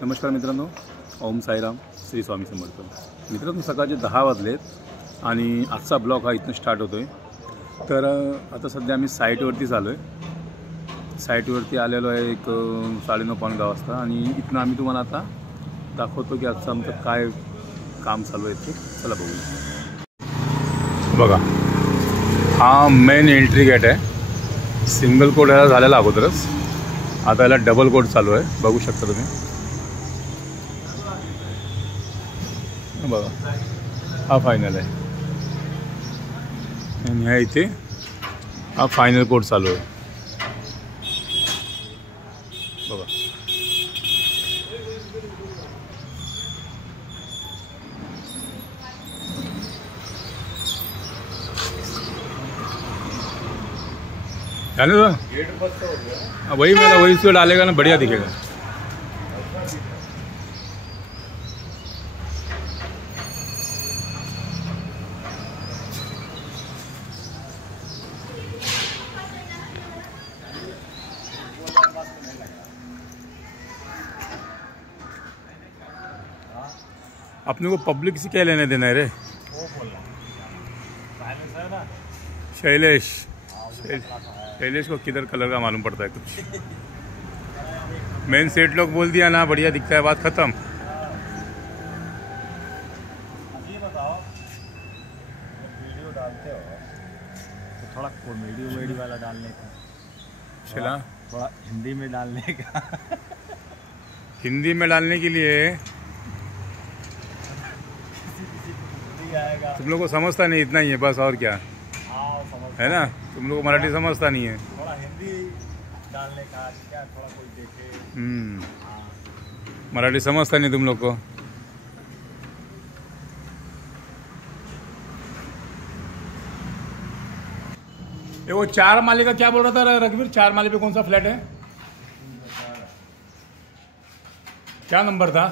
नमस्कार मित्रांनो, ओम साईराम, श्री स्वामी समर्थ. मित्रांनो, सकाळचे 10 वाजलेत आणि आजचा ब्लॉग हा इथून स्टार्ट होतो आहे. तर आता सध्या आम्ही साईटवरतीच आलो आहे. साईटवरती आलेलो आहे एक 9:30 वाजता आणि इथून आम्ही तुम्हाला आता दाखवतो की आजचं आमचं काय काम चालू आहे ते. चला बघूया. बघा, हा मेन एंट्री गेट आहे. सिंगल कोड ह्याला झालेला अगोदरच, आता याला डबल कोड चालू आहे. बघू शकता तुम्ही. बघा, हा फायनल आहे आणि ह्या इथे हा फायनल कोड चालू आहे. बघा, वही मेरा वही से डालेगा ना, बढ़िया दिखेगा. अपने को पब्लिक से क्या लेने देना है रे? शैलेश शैलेश को किधर कलर का मालूम पड़ता है कुछ. मेन सेट लोग बोल दिया ना, बढ़िया दिखता है, बात खत्म. ये बताओ, वीडियो डालते हो तो थोड़ा कॉमेडी वाला डालने का, चला थोड़ा हिंदी में डालने का. हिंदी में डालने के लिए तुम लोग को समझता नहीं, इतना ही है बस. और क्या है ना, तुम लोग को मराठी समझता नहीं है. थोड़ा हिंदी डालने का, क्या थोड़ा कोई देखे. मराठी समझता नहीं तुम लोग को. ये वो 4 माले का क्या बोल रहा था रघुवीर? 4 माले पे कौन सा फ्लैट है? क्या नंबर था?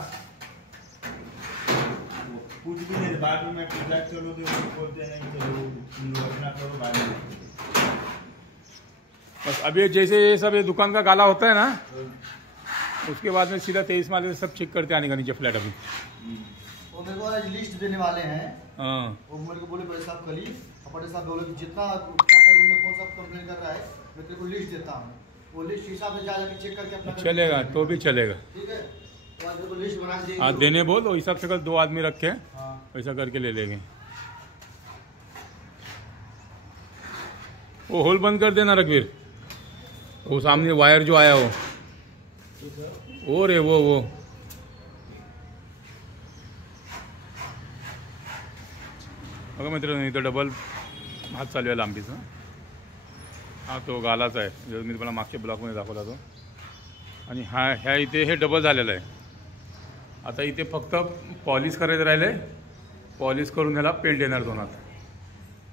कुछ भी नहीं, बाद में मैं फ्लैट चलोगे बोलते नहीं, चलो तुम लोग अपना करो बाद में. बस अभी जैसे ये सब ये दुकान का गाला होता है ना, उसके बाद में सीधा 23 माले से सब चेक करते आने का नीचे फ्लैट. अभी वो मेरे को आज लिस्ट देने वाले हैं. हाँ, वो मेरे को बोले भाई साहब कल अपने साहब बोले कि जितना क्या रूम में कौन सा कंप्लेन कर रहा है मैं तेरे को लिस्ट देता हूँ. वो लिस्ट हिसाब से जाके चेक करके अपना चलेगा तो भी चलेगा. ठीक है, तो आज मेरे को लिस्ट बना के हाँ, देने बोल. वो हिसाब से कल 2 आदमी रखे, हाँ. वैसा करके ले लेंगे. वो होल बंद कर देना रघुवीर. वो सामने वायर जो आया वो रे वो बघा मित्रांनो, इथं डबल हात चालू आहे लांबीचा. हा तो गालाच आहे जो मी तुम्हाला मागच्या ब्लॉकमध्ये दाखवला तो. आणि ह्या इथे हे डबल झालेलं आहे. आता इथे फक्त पॉलिश करायचं राहिलं आहे. पॉलिश करून ह्याला पेंट येणार 2 हात.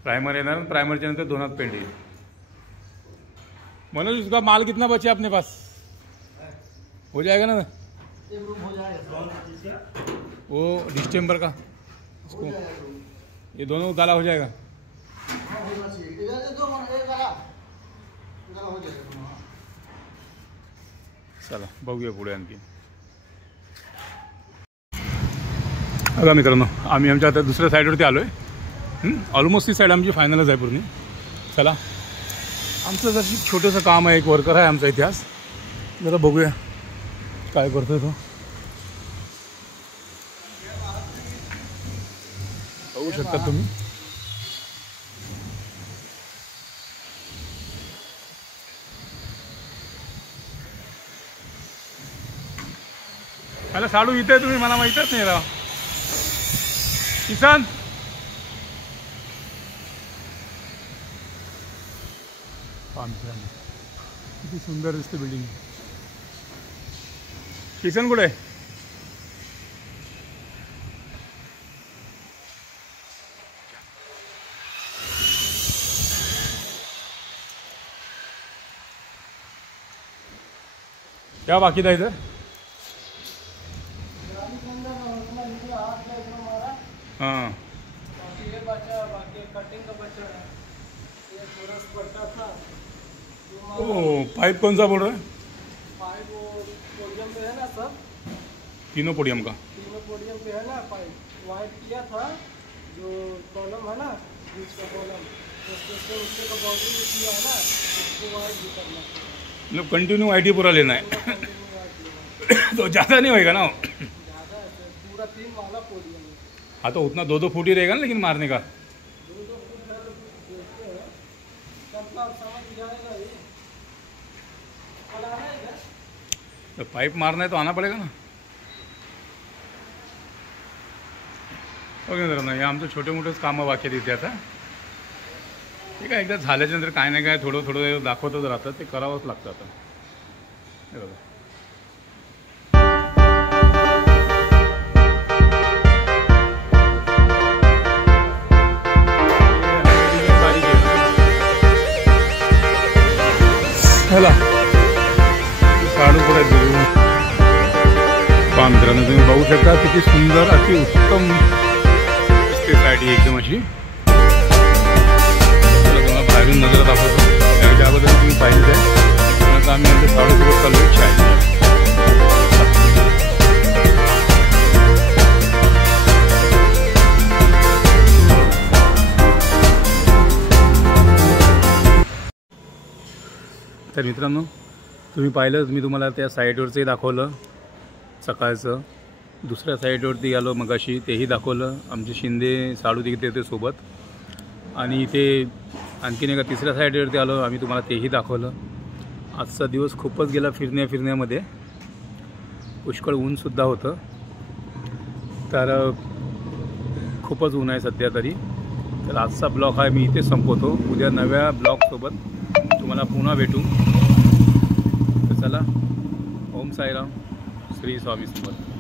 प्राइमर येणार आणि प्राइमरच्या नंतर 2 हात पेंट येईल. मनोज, उसका माल कितना बचे अपने पास? हो जाएगा ना? एक रूम हो जाएगा. वो डिस्टेम्बर का उसको ये दोनों गाला हो जाएगा. हाँ, होना चाहिए. इधर दो एक वाला इधर हो जाएगा. चला बघूया पुढे आणखी. बघा मित्रांनो, आम्ही आमच्या आता दुसऱ्या साईडवरती आलो आहे. ऑलमोस्ट ही साईड आमची फायनलच आहे पूर्ण. चला, आमचं जर छोटंसं काम आहे, एक वर्कर आहे आमचा इतिहास. जरा बघूया काय करतोय तो. बघू शकता तुम्ही. मला साडू इथे तुम्ही मला माहीतच नाही राव. किसन, किती सुंदर दिसते बिल्डिंग. किसन कुठे? क्या बाकी था इधर? हाँ, ओ पाइप कौन सा बोल रहा है? पाइप वो कोरियम में है ना सर, तीनों पोडियम का। तीनों पोडियम पे है ना पाइप वाइट किया था, जो कॉलम है ना बीच का कॉलम, उसके का बाउंड्री किया है ना, उसको वाइट भी करना है। मतलब कंटिन्यू आईटी पूरा लेना है तो ज़्यादा नहीं होएगा ना? ज़्यादा है पूरा 3 वाला पोडियम है। हाँ तो उतना 2-2 फुट ही रहेगा ना लेकिन मारने का। 2-2 फुट है तो देखते हैं कितना समझ जाएगा ये। चलाना है क्या? तो पाइप मारना है तो आना पड़ेगा ना। ओके मित्रांनो, हे आमचं छोटे मोठेच कामं बाकी आहेत इथे आता. ठीक आहे, एकदा झाल्याच्या नंतर काय नाही काय थोडं थोडं दाखवतच राहतं, ते करावंच लागतं आता. हे बघा. चला साडू पुढे देऊ. पहा मित्रांनो, तुम्ही बघू शकता किती सुंदर अति उत्तम दिसते साडी एकदम अशी. तुम्हाला बाहेरून नजर दाखवतो. त्याच्या अगोदर तुम्ही पाहिजे आहे आता आम्ही आमच्या साडूसोबत चालू आहे चाय. तर मित्रांनो, तुम्ही पाहिलं, मी तुम्हाला त्या साईडवरचंही दाखवलं सकाळचं. दुसऱ्या साईडवरती आलो मगाशी, तेही दाखवलं. आमचे शिंदे साडू तिथे होते सोबत. आणि इथे आणखीन एका तिसऱ्या साईडवरती आलो आम्ही, तुम्हाला तेही दाखवलं. आजचा दिवस खूपच गेला फिरण्यामध्ये. पुष्कळ ऊनसुद्धा होतं, तर खूपच ऊन आहे सध्या तरी. तर आजचा ब्लॉग हा मी इथे संपवतो. उद्या नव्या ब्लॉगसोबत तुम्हाला पुन्हा भेटू. तर चला, ओम साईराम, श्री स्वामी समर्थ.